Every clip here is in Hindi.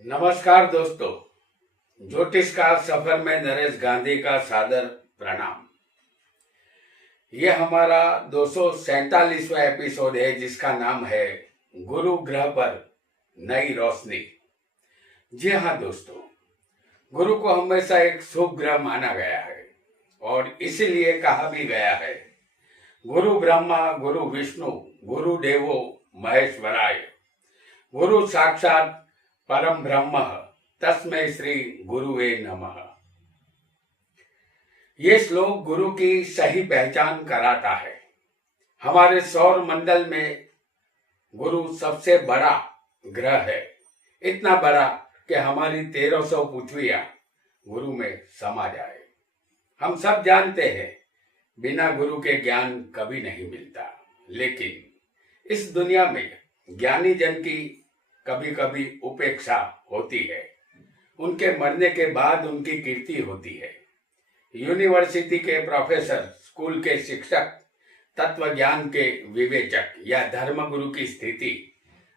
नमस्कार दोस्तों, ज्योतिष का सफर में नरेश गांधी का सादर प्रणाम। ये हमारा 247वां एपिसोड है जिसका नाम है गुरु ग्रह पर नई रोशनी। जी हाँ दोस्तों, गुरु को हमेशा एक शुभ ग्रह माना गया है और इसीलिए कहा भी गया है गुरु ब्रह्मा गुरु विष्णु गुरु देवो महेश्वराय, गुरु साक्षात परम ब्रह्म तस्मै श्री गुरुवे नमः। ये श्लोक गुरु की सही पहचान कराता है। हमारे सौर मंडल में गुरु सबसे बड़ा ग्रह है, इतना बड़ा कि हमारी 1300 पृथ्वियां गुरु में समा जाए। हम सब जानते हैं बिना गुरु के ज्ञान कभी नहीं मिलता, लेकिन इस दुनिया में ज्ञानी जन की कभी कभी उपेक्षा होती है। उनके मरने के बाद उनकी कीर्ति होती है। यूनिवर्सिटी के प्रोफेसर, स्कूल के शिक्षक, तत्व ज्ञान के विवेचक या धर्मगुरु की स्थिति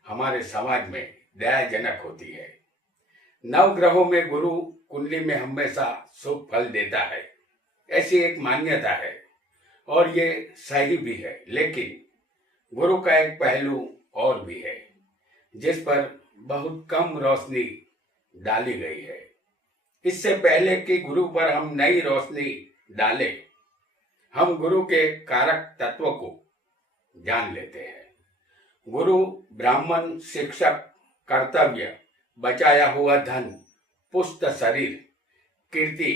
हमारे समाज में दयाजनक होती है। नवग्रहों में गुरु कुंडली में हमेशा शुभ फल देता है, ऐसी एक मान्यता है और ये सही भी है। लेकिन गुरु का एक पहलू और भी है जिस पर बहुत कम रोशनी डाली गई है। इससे पहले कि गुरु पर हम नई रोशनी डालें, हम गुरु के कारक तत्व को जान लेते हैं। गुरु ब्राह्मण, शिक्षक, कर्तव्य, बचाया हुआ धन, पुष्ट शरीर, कीर्ति,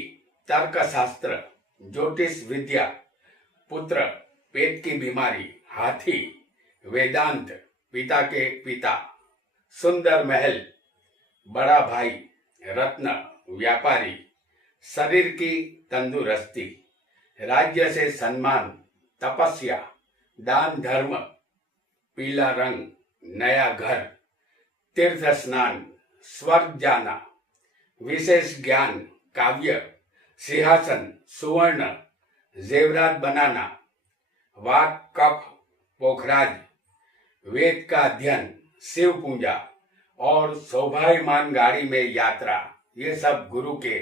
तर्कशास्त्र, ज्योतिष विद्या, पुत्र, पेट की बीमारी, हाथी, वेदांत, पिता के पिता, सुंदर महल, बड़ा भाई, रत्न, व्यापारी, शरीर की तंदुरुस्ती, राज्य से सम्मान, तपस्या, दान धर्म, पीला रंग, नया घर, तीर्थ स्नान, स्वर्ग जाना, विशेष ज्ञान, काव्य, सिंहासन, सुवर्ण, जेवरात बनाना, वाक, कफ, पोखराज, वेद का अध्ययन, शिव पूजा और सौभाग्यमान गाड़ी में यात्रा, ये सब गुरु के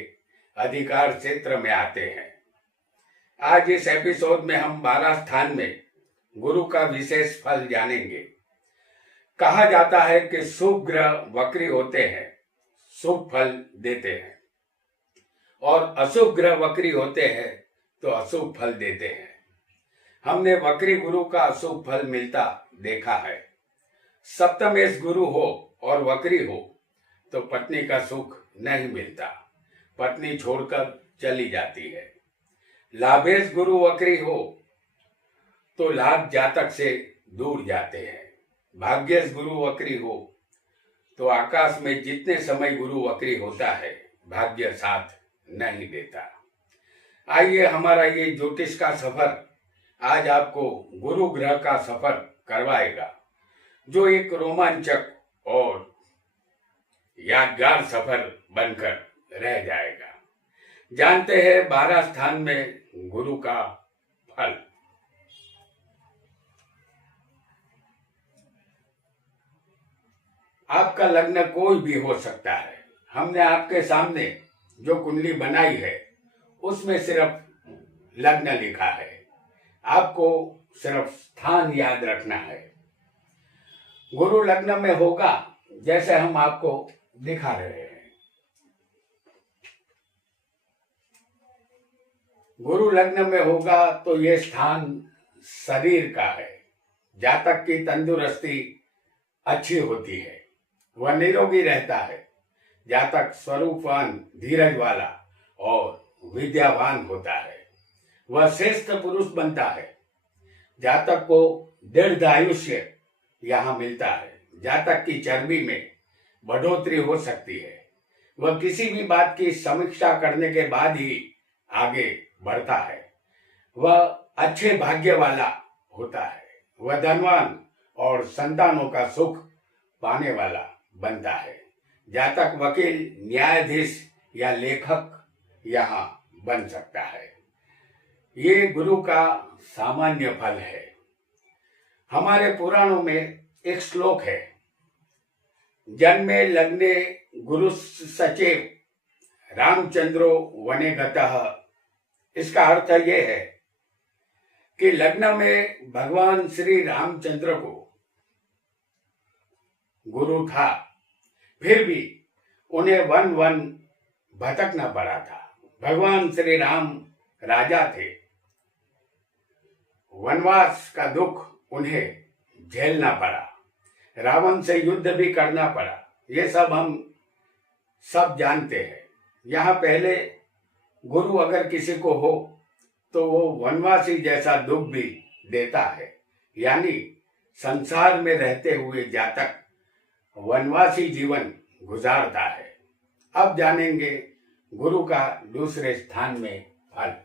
अधिकार क्षेत्र में आते हैं। आज इस एपिसोड में हम 12 स्थान में गुरु का विशेष फल जानेंगे। कहा जाता है कि शुभ ग्रह वक्री होते हैं, शुभ फल देते हैं, और अशुभ ग्रह वक्री होते हैं तो अशुभ फल देते हैं। हमने वक्री गुरु का अशुभ फल मिलता देखा है। सप्तमेश गुरु हो और वक्री हो तो पत्नी का सुख नहीं मिलता, पत्नी छोड़कर चली जाती है। लाभेश गुरु वक्री हो तो लाभ जातक से दूर जाते हैं। भाग्येश गुरु वक्री हो तो आकाश में जितने समय गुरु वक्री होता है भाग्य साथ नहीं देता। आइए, हमारा ये ज्योतिष का सफर आज आपको गुरु ग्रह का सफर करवाएगा, जो एक रोमांचक और यादगार सफर बनकर रह जाएगा। जानते हैं 12 स्थान में गुरु का फल। आपका लग्न कोई भी हो सकता है। हमने आपके सामने जो कुंडली बनाई है उसमें सिर्फ लग्न लिखा है, आपको सिर्फ स्थान याद रखना है। गुरु लग्न में होगा जैसे हम आपको दिखा रहे हैं। गुरु लग्न में होगा तो ये स्थान शरीर का है। जातक की तंदुरुस्ती अच्छी होती है, वह निरोगी रहता है। जातक स्वरूपवान, धीरज वाला और विद्यावान होता है, वह श्रेष्ठ पुरुष बनता है। जातक को दीर्घायुष्य यहाँ मिलता है। जातक की चर्बी में बढ़ोतरी हो सकती है। वह किसी भी बात की समीक्षा करने के बाद ही आगे बढ़ता है। वह अच्छे भाग्य वाला होता है। वह धनवान और संतानों का सुख पाने वाला बनता है। जातक वकील, न्यायाधीश या लेखक यहाँ बन सकता है। ये गुरु का सामान्य फल है। हमारे पुराणों में एक श्लोक है, जन्मे लग्ने गुरु सचेव रामचंद्रो वने गतः, इसका अर्थ यह है कि लग्न में भगवान श्री रामचंद्र को गुरु था, फिर भी उन्हें वन वन भटकना पड़ा था। भगवान श्री राम राजा थे, वनवास का दुख उन्हें झेलना पड़ा, रावण से युद्ध भी करना पड़ा। ये सब हम सब जानते हैं। यहाँ पहले गुरु अगर किसी को हो तो वो वनवासी जैसा दुख भी देता है, यानी संसार में रहते हुए जातक वनवासी जीवन गुजारता है। अब जानेंगे गुरु का दूसरे स्थान में फल।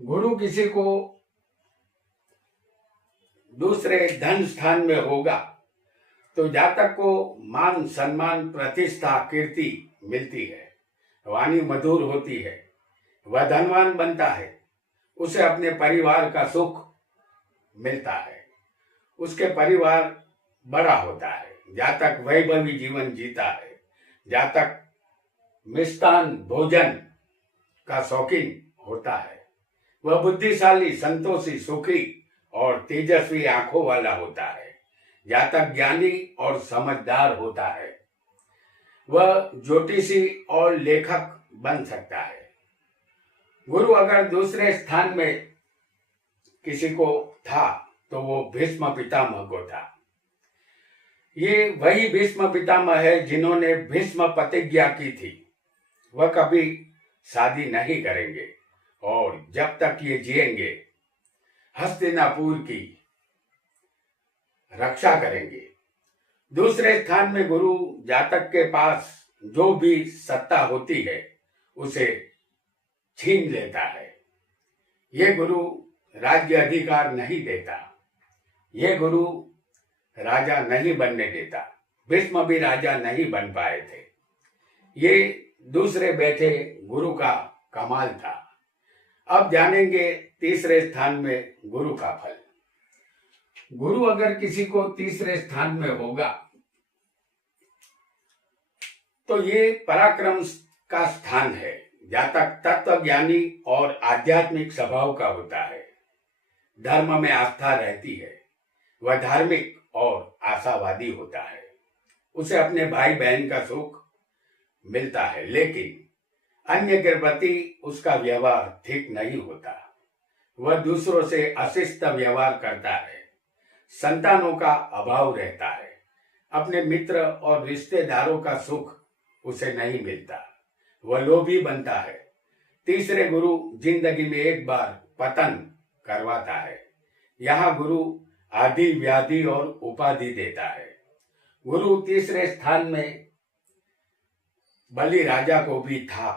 गुरु किसी को दूसरे धन स्थान में होगा तो जातक को मान सम्मान प्रतिष्ठा कीर्ति मिलती है, वाणी मधुर होती है, वह धनवान बनता है, उसे अपने परिवार का सुख मिलता है, उसके परिवार बड़ा होता है, जातक वैभवी जीवन जीता है, जातक मिष्टान भोजन का शौकीन होता है, वह बुद्धिशाली संतोषी सुखी और तेजस्वी आंखों वाला होता है, जातक ज्ञानी और समझदार होता है, वह ज्योतिषी और लेखक बन सकता है। गुरु अगर दूसरे स्थान में किसी को था तो वो भीष्म पितामह को था। ये वही भीष्म पितामह है जिन्होंने भीष्म प्रतिज्ञा की थी, वह कभी शादी नहीं करेंगे और जब तक ये जिएंगे हस्तिनापुर की रक्षा करेंगे। दूसरे स्थान में गुरु जातक के पास जो भी सत्ता होती है उसे छीन लेता है। ये गुरु राज्य अधिकार नहीं देता, ये गुरु राजा नहीं बनने देता। भीष्म भी राजा नहीं बन पाए थे। ये दूसरे बैठे गुरु का कमाल था। अब जानेंगे तीसरे स्थान में गुरु का फल। गुरु अगर किसी को तीसरे स्थान में होगा तो ये पराक्रम का स्थान है। जातक तत्व ज्ञानी और आध्यात्मिक स्वभाव का होता है, धर्म में आस्था रहती है, वह धार्मिक और आशावादी होता है, उसे अपने भाई बहन का सुख मिलता है, लेकिन अन्य के प्रति उसका व्यवहार ठीक नहीं होता। वह दूसरों से अशिष्ट व्यवहार करता है, संतानों का अभाव रहता है, अपने मित्र और रिश्तेदारों का सुख उसे नहीं मिलता, वह लोभी बनता है। तीसरे गुरु जिंदगी में एक बार पतन करवाता है। यहाँ गुरु आदि व्याधि और उपाधि देता है। गुरु तीसरे स्थान में बलि राजा को भी था।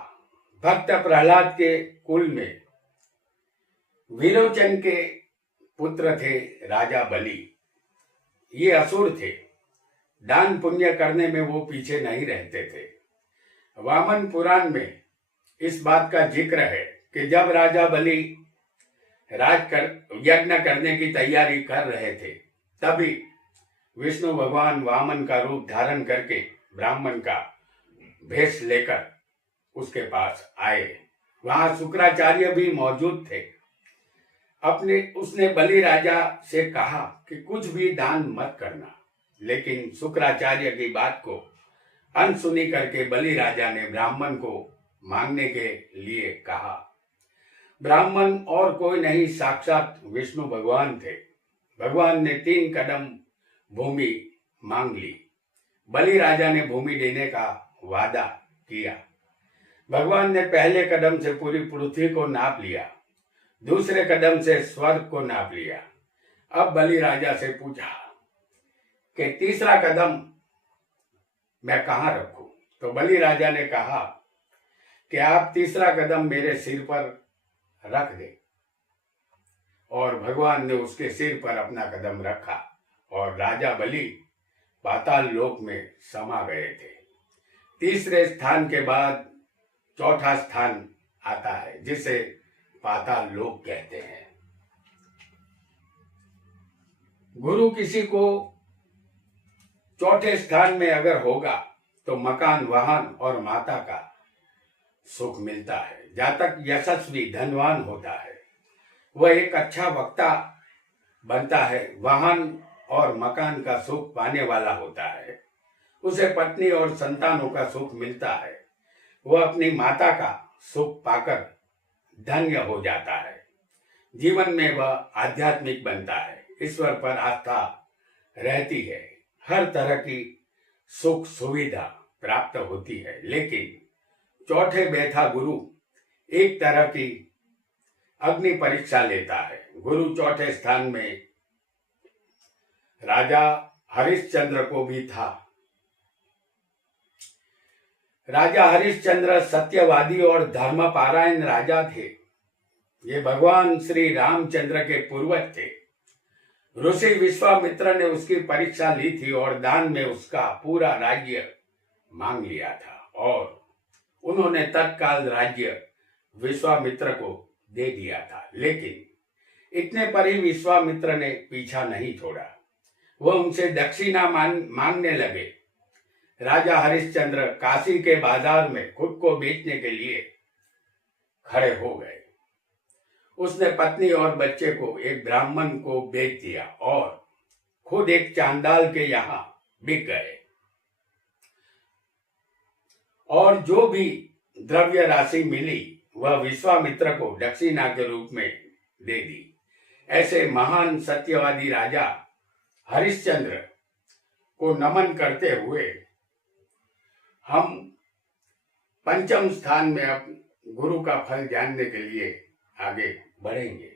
भक्त प्रहलाद के कुल में विरोचन के पुत्र थे राजा बलि। ये असुर थे, दान पुण्य करने में वो पीछे नहीं रहते थे। वामन पुराण में इस बात का जिक्र है कि जब राजा बलि यज्ञ करने की तैयारी कर रहे थे, तभी विष्णु भगवान वामन का रूप धारण करके ब्राह्मण का भेष लेकर उसके पास आए। वहां शुक्राचार्य भी मौजूद थे। उसने बलि राजा से कहा कि कुछ भी दान मत करना, लेकिन शुक्राचार्य की बात को अनसुनी करके बलि राजा ने ब्राह्मण को मांगने के लिए कहा। ब्राह्मण और कोई नहीं, साक्षात विष्णु भगवान थे। भगवान ने 3 कदम भूमि मांग ली। बलि राजा ने भूमि देने का वादा किया। भगवान ने पहले कदम से पूरी पृथ्वी को नाप लिया, दूसरे कदम से स्वर्ग को नाप लिया। अब बलि राजा से पूछा कि तीसरा कदम मैं कहाँ रखूं? तो बलि राजा ने कहा कि आप तीसरा कदम मेरे सिर पर रख दे। और भगवान ने उसके सिर पर अपना कदम रखा और राजा बलि पाताल लोक में समा गए थे। तीसरे स्थान के बाद चौथा स्थान आता है, जिसे पाताल लोक कहते हैं। गुरु किसी को चौथे स्थान में अगर होगा तो मकान, वाहन और माता का सुख मिलता है। जातक यशस्वी, धनवान होता है, वह एक अच्छा वक्ता बनता है, वाहन और मकान का सुख पाने वाला होता है, उसे पत्नी और संतानों का सुख मिलता है, वह अपनी माता का सुख पाकर धन्य हो जाता है। जीवन में वह आध्यात्मिक बनता है, ईश्वर पर आस्था रहती है, हर तरह की सुख सुविधा प्राप्त होती है। लेकिन चौथे बैठा गुरु एक तरह की अग्नि परीक्षा लेता है। गुरु चौथे स्थान में राजा हरिश्चंद्र को भी था। राजा हरिश्चंद्र सत्यवादी और धर्मपारायण राजा थे। ये भगवान श्री रामचंद्र के पूर्वज थे। ऋषि विश्वामित्र ने उसकी परीक्षा ली थी और दान में उसका पूरा राज्य मांग लिया था और उन्होंने तत्काल राज्य विश्वामित्र को दे दिया था। लेकिन इतने पर ही विश्वामित्र ने पीछा नहीं छोड़ा, वह उनसे दक्षिणा मांगने लगे। राजा हरिश्चंद्र काशी के बाजार में खुद को बेचने के लिए खड़े हो गए। उसने पत्नी और बच्चे को एक ब्राह्मण को बेच दिया और खुद एक चांडाल के यहाँ बिक गए और जो भी द्रव्य राशि मिली वह विश्वामित्र को दक्षिणा के रूप में दे दी। ऐसे महान सत्यवादी राजा हरिश्चंद्र को नमन करते हुए हम पंचम स्थान में अब गुरु का फल जानने के लिए आगे बढ़ेंगे।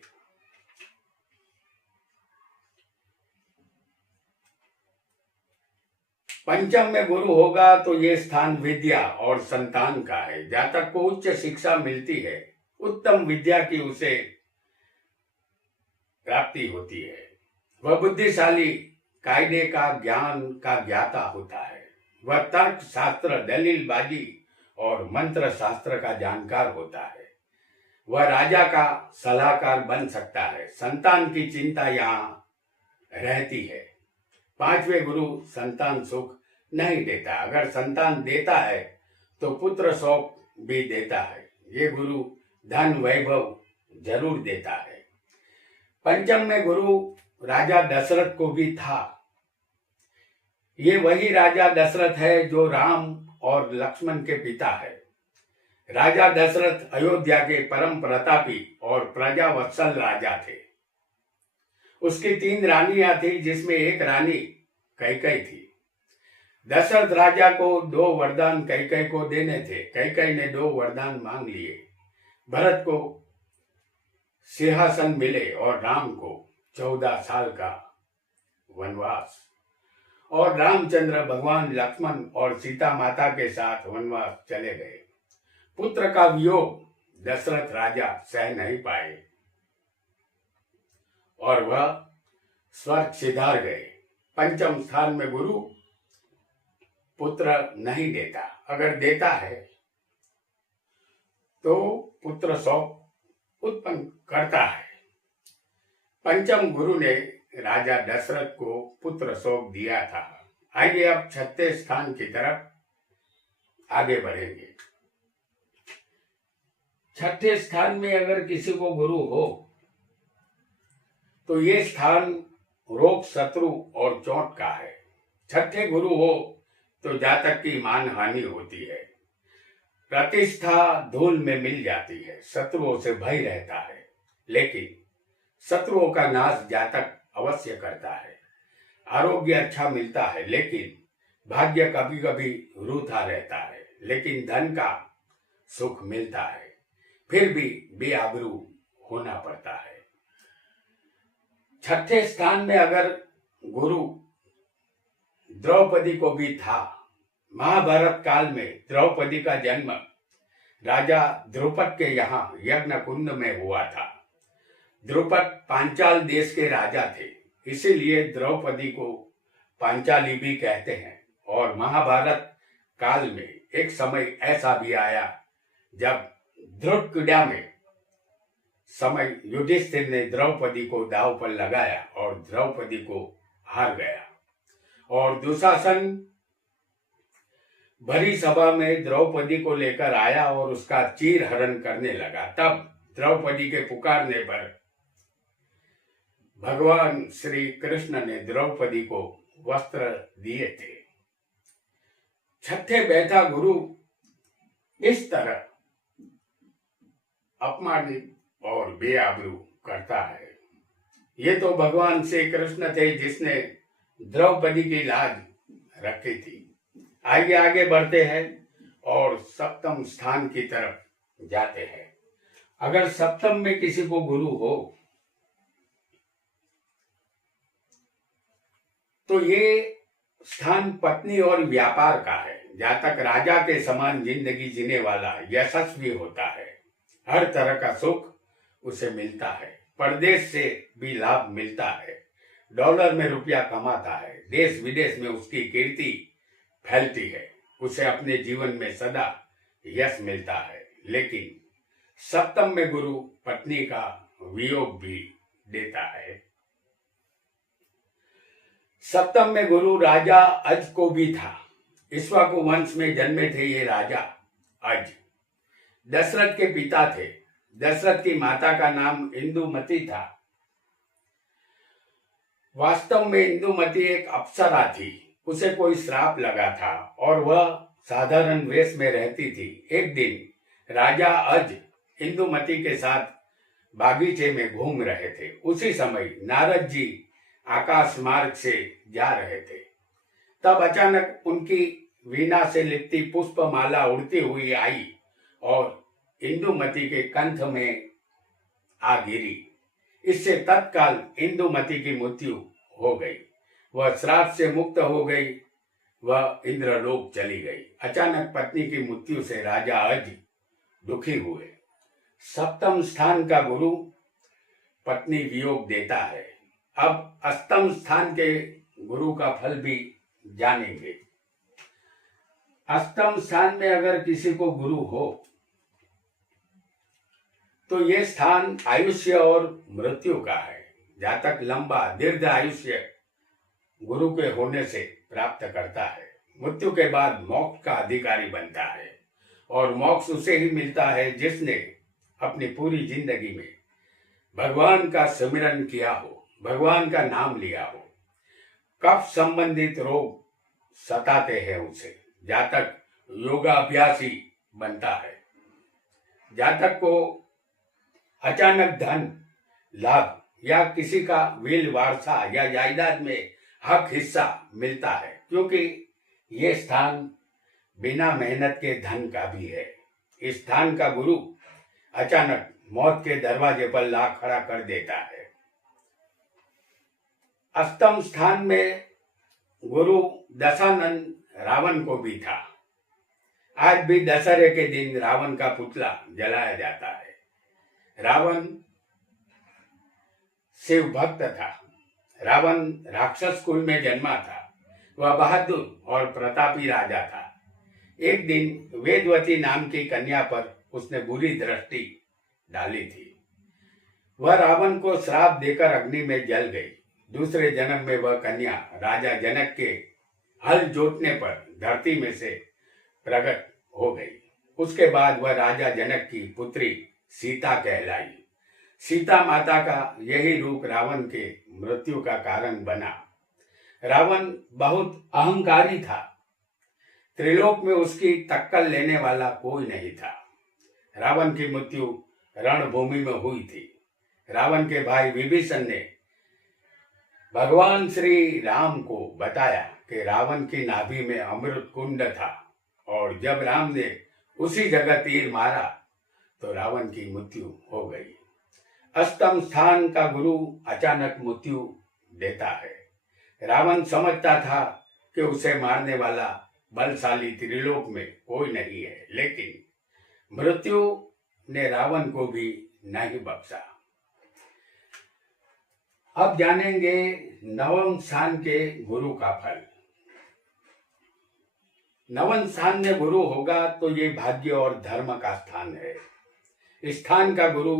पंचम में गुरु होगा तो ये स्थान विद्या और संतान का है। जातक को उच्च शिक्षा मिलती है, उत्तम विद्या की उसे प्राप्ति होती है, वह बुद्धिशाली, कायदे का ज्ञान का ज्ञाता होता है, वह तर्क शास्त्र, दलीलबाजी और मंत्र शास्त्र का जानकार होता है, वह राजा का सलाहकार बन सकता है। संतान की चिंता यहाँ रहती है। पांचवें गुरु संतान सुख नहीं देता, अगर संतान देता है तो पुत्र शोक भी देता है। ये गुरु धन वैभव जरूर देता है। पंचम में गुरु राजा दशरथ को भी था। ये वही राजा दशरथ है जो राम और लक्ष्मण के पिता है। राजा दशरथ अयोध्या के परम प्रतापी और प्रजावत्सल राजा थे। उसकी 3 रानियां थी, जिसमें एक रानी कैकेयी थी। दशरथ राजा को 2 वरदान कैकेयी को देने थे। कैकेयी ने 2 वरदान मांग लिए। भरत को सिंहासन मिले और राम को 14 साल का वनवास, और रामचंद्र भगवान लक्ष्मण और सीता माता के साथ वनवास चले गए। पुत्र का वियोग दशरथ राजा सह नहीं पाए और वह स्वर्ग सिधार गए। पंचम स्थान में गुरु पुत्र नहीं देता, अगर देता है तो पुत्र शोक उत्पन्न करता है। पंचम गुरु ने राजा दशरथ को पुत्र शोक दिया था। आइए अब 6ठे स्थान की तरफ आगे बढ़ेंगे। 6ठे स्थान में अगर किसी को गुरु हो तो ये स्थान रोग, शत्रु और चोट का है। 6ठे गुरु हो तो जातक की मान हानि होती है, प्रतिष्ठा धूल में मिल जाती है, शत्रुओं से भय रहता है। लेकिन शत्रुओं का नाश जातक अवश्य करता है। आरोग्य अच्छा मिलता है, लेकिन भाग्य कभी कभी रूठा रहता है। लेकिन धन का सुख मिलता है, फिर भी बेआबरू होना पड़ता है। 6ठे स्थान में अगर गुरु द्रौपदी को भी था। महाभारत काल में द्रौपदी का जन्म राजा द्रुपद के यहाँ यज्ञ कुंड में हुआ था। द्रुपद पांचाल देश के राजा थे, इसीलिए द्रौपदी को पांचाली भी कहते हैं। और महाभारत काल में एक समय ऐसा भी आया जब ध्रुव क्रीड़ा में समय युधिष्ठिर ने द्रौपदी को दांव पर लगाया और द्रौपदी को हार गया और दुशासन भरी सभा में द्रौपदी को लेकर आया और उसका चीर हरण करने लगा। तब द्रौपदी के पुकारने पर भगवान श्री कृष्ण ने द्रौपदी को वस्त्र दिए थे। छठे बैठा गुरु इस तरह अपमानित और बेआबरू करता है। ये तो भगवान श्री कृष्ण थे जिसने द्रौपदी की लाज रखी थी। आगे आगे बढ़ते हैं और सप्तम स्थान की तरफ जाते हैं। अगर सप्तम में किसी को गुरु हो तो ये स्थान पत्नी और व्यापार का है। जातक राजा के समान जिंदगी जीने वाला यशस्वी होता है। हर तरह का सुख उसे मिलता है। परदेश से भी लाभ मिलता है। डॉलर में रुपया कमाता है। देश विदेश में उसकी कीर्ति फैलती है। उसे अपने जीवन में सदा यश मिलता है। लेकिन सप्तम में गुरु पत्नी का वियोग भी देता है। सप्तम में गुरु राजा अज को भी था। इक्ष्वाकु वंश में जन्मे थे ये राजा अज। दशरथ के पिता थे। दशरथ की माता का नाम इंदुमती था। वास्तव में इंदुमती एक अप्सरा थी। उसे कोई श्राप लगा था और वह साधारण वेश में रहती थी। एक दिन राजा अज इंदुमती के साथ बागीचे में घूम रहे थे। उसी समय नारद जी आकाश मार्ग से जा रहे थे। तब अचानक उनकी वीणा से लिपटी पुष्प माला उड़ती हुई आई और इंदुमती के कंठ में आ गिरी। इससे तत्काल इंदुमती की मृत्यु हो गई। वह श्राप से मुक्त हो गई। वह इंद्रलोक चली गई। अचानक पत्नी की मृत्यु से राजा अज दुखी हुए। सप्तम स्थान का गुरु पत्नी वियोग देता है। अब अष्टम स्थान के गुरु का फल भी जानेंगे। अष्टम स्थान में अगर किसी को गुरु हो तो ये स्थान आयुष्य और मृत्यु का है। जातक लंबा दीर्घ आयुष्य गुरु के होने से प्राप्त करता है। मृत्यु के बाद मोक्ष का अधिकारी बनता है और मोक्ष उसे ही मिलता है जिसने अपनी पूरी जिंदगी में भगवान का सिमरन किया हो, भगवान का नाम लिया हो। कफ संबंधित रोग सताते हैं उसे। जातक योगाभ्यासी बनता है। जातक को अचानक धन लाभ या किसी का विल वारसा या जायदाद में हक हिस्सा मिलता है, क्योंकि ये स्थान बिना मेहनत के धन का भी है। इस स्थान का गुरु अचानक मौत के दरवाजे पर ला खड़ा कर देता है। अष्टम स्थान में गुरु दशानन रावण को भी था। आज भी दशहरे के दिन रावण का पुतला जलाया जाता है। रावण शिव भक्त था। रावण राक्षस कुल में जन्मा था। वह बहादुर और प्रतापी राजा था। एक दिन वेदवती नाम की कन्या पर उसने बुरी दृष्टि डाली थी। वह रावण को श्राप देकर अग्नि में जल गई। दूसरे जन्म में वह कन्या राजा जनक के हल जोतने पर धरती में से प्रकट हो गई। उसके बाद वह राजा जनक की पुत्री सीता कहलाई। सीता माता का यही रूप रावण के मृत्यु का कारण बना। रावण बहुत अहंकारी था। त्रिलोक में उसकी टक्कर लेने वाला कोई नहीं था। रावण की मृत्यु रणभूमि में हुई थी। रावण के भाई विभीषण ने भगवान श्री राम को बताया कि रावण की नाभि में अमृत कुंड था और जब राम ने उसी जगह तीर मारा तो रावण की मृत्यु हो गई। अष्टम स्थान का गुरु अचानक मृत्यु देता है। रावण समझता था कि उसे मारने वाला बलशाली त्रिलोक में कोई नहीं है, लेकिन मृत्यु ने रावण को भी नहीं बख्शा। अब जानेंगे नवम स्थान के गुरु का फल। नवम स्थान में गुरु होगा तो ये भाग्य और धर्म का स्थान है। इस स्थान का गुरु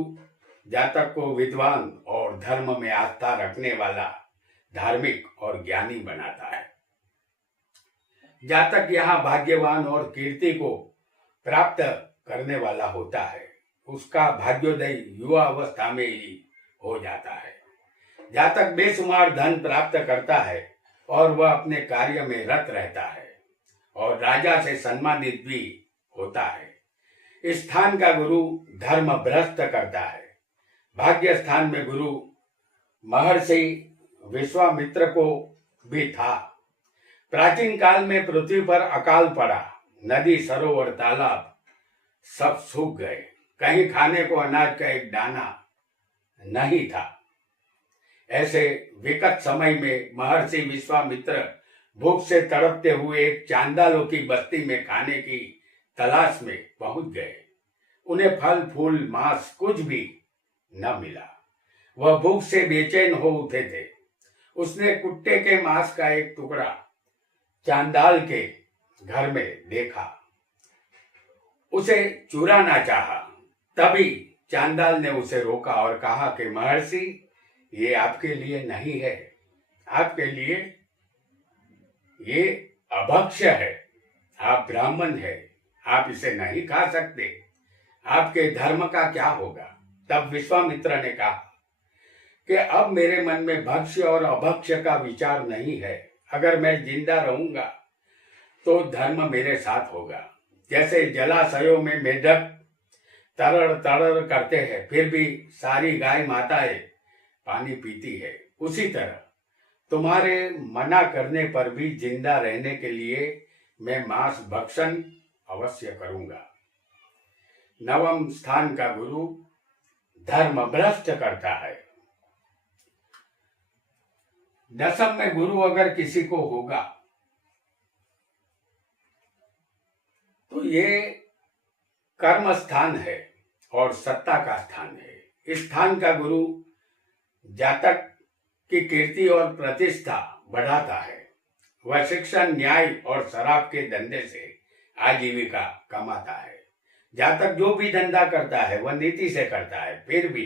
जातक को विद्वान और धर्म में आस्था रखने वाला, धार्मिक और ज्ञानी बनाता है। जातक यहाँ भाग्यवान और कीर्ति को प्राप्त करने वाला होता है, उसका भाग्योदय युवा अवस्था में ही हो जाता है। जातक बेशुमार धन प्राप्त करता है और वह अपने कार्य में रत रहता है और राजा से सम्मानित भी होता है। इस स्थान का गुरु धर्म भ्रष्ट करता है। भाग्य स्थान में गुरु महर्षि विश्वामित्र को भी था। प्राचीन काल में पृथ्वी पर अकाल पड़ा, नदी सरोवर तालाब सब सूख गए, कहीं खाने को अनाज का एक दाना नहीं था। ऐसे विकट समय में महर्षि विश्वामित्र भूख से तड़पते हुए एक चांडालों की बस्ती में खाने की तलाश में पहुंच गए। उन्हें फल फूल मांस कुछ भी न मिला। वह भूख से बेचैन हो उठे थे। उसने कुत्ते के मांस का एक टुकड़ा चांडाल के घर में देखा, उसे चुराना चाहा। तभी चांडाल ने उसे रोका और कहा कि महर्षि, ये आपके लिए नहीं है, आपके लिए ये अभक्ष्य है। आप ब्राह्मण है, आप इसे नहीं खा सकते। आपके धर्म का क्या होगा? तब विश्वामित्र ने कहा कि अब मेरे मन में भक्ष्य और अभक्ष्य का विचार नहीं है। अगर मैं जिंदा रहूंगा तो धर्म मेरे साथ होगा। जैसे जलाशयों में मेढक तरड़ तरड़ करते हैं फिर भी सारी गाय माताएं पानी पीती है, उसी तरह तुम्हारे मना करने पर भी जिंदा रहने के लिए मैं मांस भक्षण अवश्य करूंगा। नवम स्थान का गुरु धर्म भ्रष्ट करता है। दशम में गुरु अगर किसी को होगा तो ये कर्म स्थान है और सत्ता का स्थान है। इस स्थान का गुरु जातक की कीर्ति और प्रतिष्ठा बढ़ाता है। वह शिक्षा, न्याय और शराब के धंधे से आजीविका कमाता है। जातक जो भी धंधा करता है वह नीति से करता है। फिर भी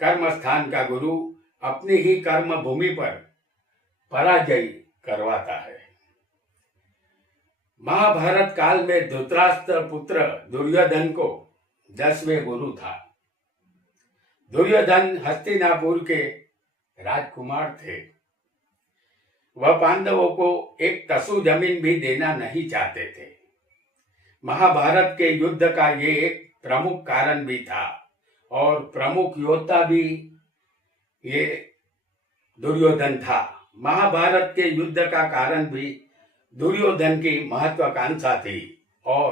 कर्म स्थान का गुरु अपनी ही कर्म भूमि पर पराजय करवाता है। महाभारत काल में धृतराष्ट्र पुत्र दुर्योधन को 10वें गुरु था। दुर्योधन हस्तिनापुर के राजकुमार थे। वह पांडवों को एक तसु जमीन भी देना नहीं चाहते थे। महाभारत के युद्ध का ये एक प्रमुख कारण भी था और प्रमुख योद्धा भी ये दुर्योधन था। महाभारत के युद्ध का कारण भी दुर्योधन की महत्वाकांक्षा थी और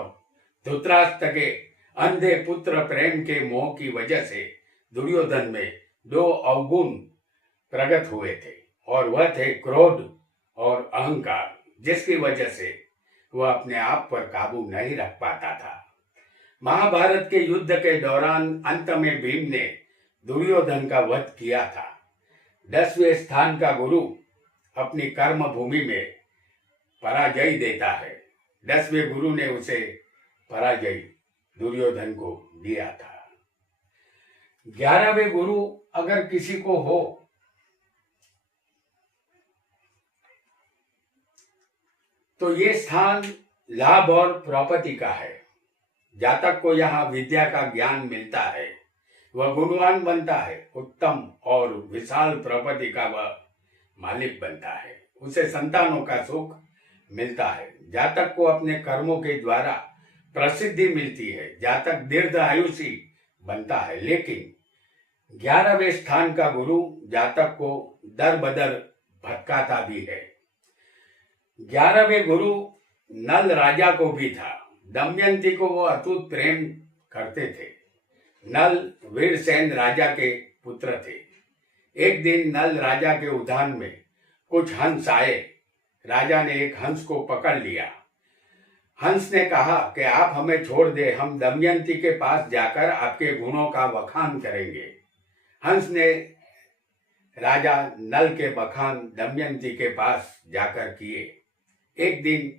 धृतराष्ट्र के अंधे पुत्र प्रेम के मोह की वजह से दुर्योधन में 2 अवगुण प्रकट हुए थे और वह थे क्रोध और अहंकार, जिसकी वजह से वह अपने आप पर काबू नहीं रख पाता था। महाभारत के युद्ध के दौरान अंत में भीम ने दुर्योधन का वध किया था। 10वें स्थान का गुरु अपनी कर्म भूमि में पराजय देता है। 10वें गुरु ने उसे पराजय दुर्योधन को दिया था। 11वें गुरु अगर किसी को हो तो ये स्थान लाभ और प्रॉपर्टी का है। जातक को यहाँ विद्या का ज्ञान मिलता है, वह गुणवान बनता है, उत्तम और विशाल प्रॉपर्टी का वह मालिक बनता है, उसे संतानों का सुख मिलता है। जातक को अपने कर्मों के द्वारा प्रसिद्धि मिलती है। जातक दीर्घ आयुषी बनता है। लेकिन 11वें स्थान का गुरु जातक को दर बदर भटकाता भी है। 11वें गुरु नल राजा को भी था। दमयंती को वो अटूट प्रेम करते थे। नल वीरसेन राजा के पुत्र थे। एक दिन नल राजा के उद्यान में कुछ हंस आए। राजा ने एक हंस को पकड़ लिया। हंस ने कहा कि आप हमें छोड़ दे, हम दमयंती के पास जाकर आपके गुणों का बखान करेंगे। हंस ने राजा नल के बखान दमयंती के पास जाकर किए। एक दिन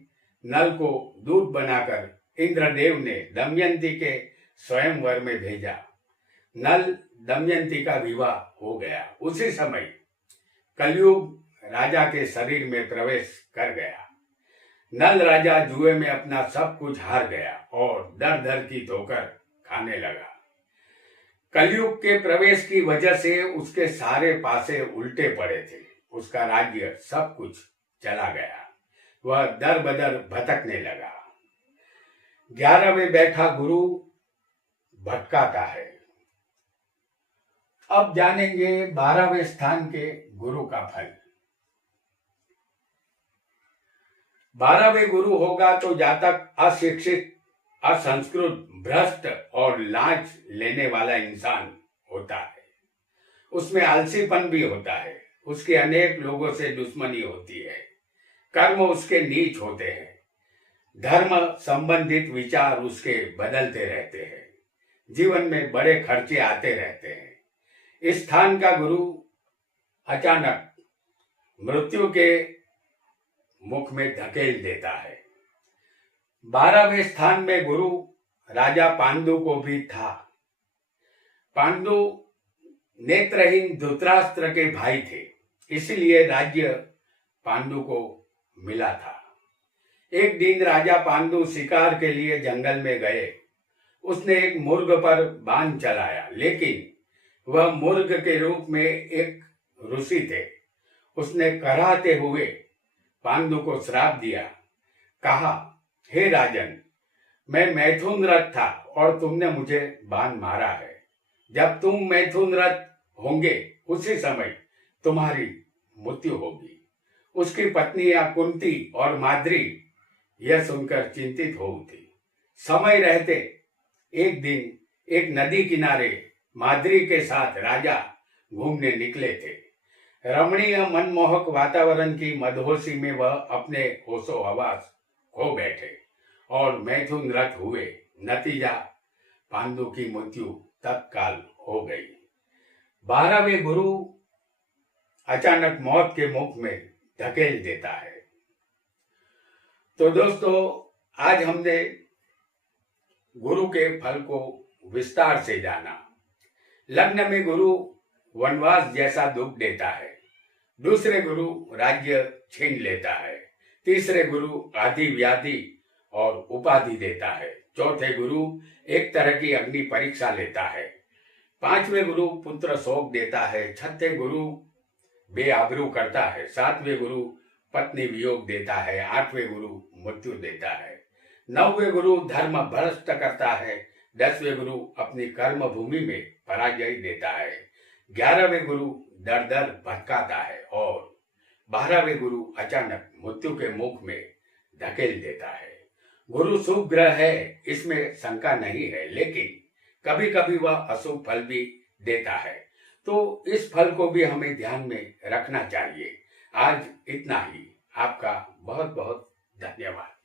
नल को दूध बनाकर इंद्रदेव ने दमयंती के स्वयंवर में भेजा। नल दमयंती का विवाह हो गया। उसी समय कलयुग राजा के शरीर में प्रवेश कर गया। नल राजा जुए में अपना सब कुछ हार गया और दर दर की ठोकर खाने लगा। कलयुग के प्रवेश की वजह से उसके सारे पासे उल्टे पड़े थे। उसका राज्य सब कुछ चला गया। वह दर बदर भटकने लगा। 11वें बैठा गुरु भटकाता है। अब जानेंगे 12वें स्थान के गुरु का फल। 12वें गुरु होगा तो जातक अशिक्षित, असंस्कृत, भ्रष्ट और लांच लेने वाला इंसान होता है। उसमें आलसीपन भी होता है। उसके अनेक लोगों से दुश्मनी होती है। कर्म उसके नीच होते हैं। धर्म संबंधित विचार उसके बदलते रहते हैं। जीवन में बड़े खर्चे आते रहते हैं। इस स्थान का गुरु अचानक मृत्यु के मुख में धकेल देता है। 12वें स्थान में गुरु राजा पांडु को भी था। पांडु नेत्रहीन धृतराष्ट्र के भाई थे, इसलिए राज्य पांडु को मिला था। एक दिन राजा पांडु शिकार के लिए जंगल में गए। उसने एक मुर्ग पर बाण चलाया, लेकिन वह मुर्ग के रूप में एक ऋषि थे। उसने कराहते हुए पांडु को श्राप दिया। कहा, हे राजन, मैं मैथुन रथ था और तुमने मुझे बाण मारा है। जब तुम मैथुन रथ होंगे उसी समय तुम्हारी मृत्यु होगी। उसकी पत्नियां कुंती और माद्री यह सुनकर चिंतित हो उठी। समय रहते एक दिन एक नदी किनारे माद्री के साथ राजा घूमने निकले थे। रमणीय मनमोहक वातावरण की मदहोशी में वह अपने होशो हवास खो बैठे और मैथुन रथ हुए। नतीजा, पांडु की मृत्यु तत्काल हो गई। 12वें गुरु अचानक मौत के मुख में धकेल देता है। तो दोस्तों, आज हमने गुरु के फल को विस्तार से जाना। लग्न में गुरु वनवास जैसा दुख देता है। दूसरे गुरु राज्य छीन लेता है। तीसरे गुरु आदि व्याधि और उपाधि देता है। चौथे गुरु एक तरह की अग्नि परीक्षा लेता है। 5वें गुरु पुत्र शोक देता है। 6ठे गुरु बेआबरू करता है। 7वें गुरु पत्नी वियोग देता है। 8वें गुरु मृत्यु देता है। 9वें गुरु धर्म भ्रष्ट करता है। 10वें गुरु अपनी कर्म भूमि में पराजय देता है। 11वें गुरु दर दर भटकाता है और 12वें गुरु अचानक मृत्यु के मुख में धकेल देता है। गुरु शुभ ग्रह है, इसमें शंका नहीं है, लेकिन कभी कभी वह अशुभ फल भी देता है। तो इस फल को भी हमें ध्यान में रखना चाहिए। आज इतना ही। आपका बहुत बहुत धन्यवाद।